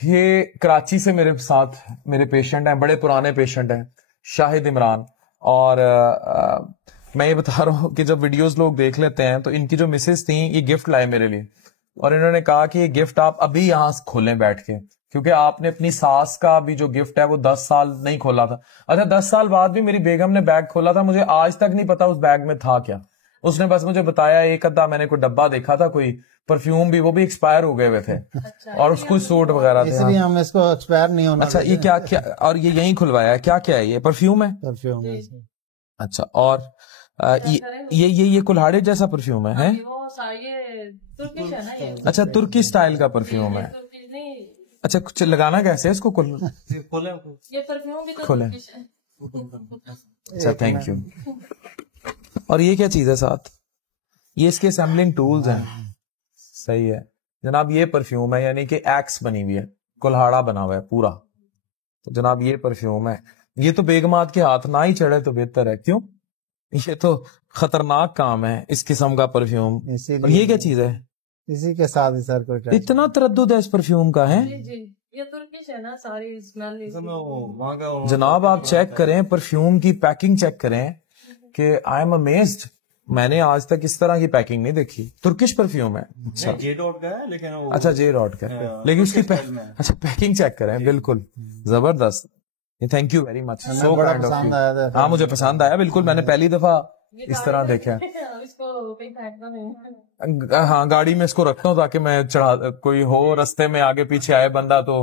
یہ کراچی سے میرے ساتھ میرے پیشنٹ ہیں, بڑے پرانے پیشنٹ ہیں, شاہد عمران. اور میں یہ بتا رہا ہوں کہ جب ویڈیوز لوگ دیکھ لیتے ہیں تو ان کی جو مسز تھیں یہ گفٹ لائے میرے لیے, اور انہوں نے کہا کہ یہ گفٹ آپ ابھی یہاں کھولیں بیٹھ کے, کیونکہ آپ نے اپنی ساس کا بھی جو گفٹ ہے وہ 10 سال نہیں کھولا تھا. اچھا 10 سال بعد بھی میری بیگم نے بیگ کھولا تھا, مجھے آج تک نہیں پتا اس بیگ میں تھا کیا. اس نے بس مجھے بتایا ایک ادھا میں نے کوئی ڈبہ دیکھا تھا, کوئی پرفیوم بھی, وہ بھی ایکسپائر ہو گئے ہوئے تھے, اور اس کو سوٹ وغیرہ تھے. اس لیے ہم اس کو ایکسپائر نہیں ہونا. اچھا یہ کیا کیا, اور یہ یہیں کھلوایا ہے, کیا کیا ہے یہ پرفیوم ہے؟ پرفیوم. اچھا, اور یہ کلہاڑے جیسا پرفیوم ہے؟ اچھا ترکی سٹائل کا پرفیوم ہے. اچھا کچھ لگانا کیسے ہے اس کو؟ کھولیں. اچھا تھینک یو. اور یہ کیا چیز ہے ساتھ؟ یہ اس کے اسمبلنگ ٹولز ہیں. صحیح ہے جناب, یہ پرفیوم ہے, یعنی کہ ایکس بنی ہوئی ہے, کلہاڑا بنا ہوا ہے پورا. تو جناب یہ پرفیوم ہے, یہ تو بیگمات کے ہاتھ نہ ہی چڑھے تو بہتر ہے. کیوں؟ یہ تو خطرناک کام ہے اس قسم کا پرفیوم. اور یہ کیا چیز ہے؟ اسی کے ساتھ ہی سر کو اتنا تردد ہے اس پرفیوم کا ہے. جناب آپ چیک کریں پرفیوم کی پیکنگ, چیک کریں کہ آئی ایم امیزڈ, میں نے آج تک اس طرح کی پیکنگ نہیں دیکھی. ترکش پرفیوم ہے. اچھا جے ڈاٹ کا ہے, لیکن اچھا جے ڈاٹ کا ہے, لیکن اس کی اچھا پیکنگ چیک کریں, بالکل زبردست. Thank you very much, so kind of you. ہاں مجھے پسند آیا بالکل, میں نے پہلی دفعہ اس طرح دیکھا. ہاں گاڑی میں اس کو رکھتا ہوں تاکہ میں چڑھا, کوئی ہو رستے میں آگے پیچھے آئے بندہ تو.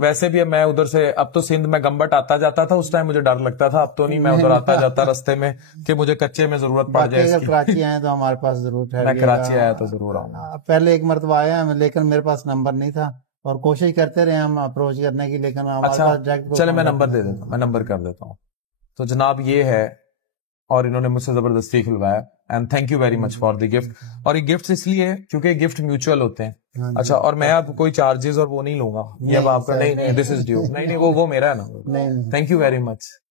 ویسے بھی میں ادھر سے, اب تو سندھ میں گمبٹ آتا جاتا تھا, اس ٹائم مجھے ڈر لگتا تھا, اب تو نہیں, میں ادھر آتا جاتا رستے میں کہ مجھے کچے میں ضرورت پڑ جائے. اگر کراچی آئے تو ہمارے پاس ضرور ہے. میں کراچی آیا تو ضرور آؤں. پہلے ایک مرتبہ آیا لیکن میرے پاس نمبر نہیں تھا, اور کوشش کرتے رہے ہم اپروچ کرنے کی, لیکن اچھا چلے میں نمبر دے دیتا ہوں, میں نمبر کر دیتا ہوں. تو جناب یہ ہے, اور انہوں نے مجھ سے زبردستی کھلوایا, and thank you very much for the gift. اور یہ گفٹ اس لیے کیونکہ گفٹ میوچل ہوتے ہیں. اچھا, اور میں اب کوئی چارجز اور وہ نہیں لوں گا, یہ اب آپ کا نہیں, دس از ڈیو. نہیں وہ میرا ہے نا. Thank you very much.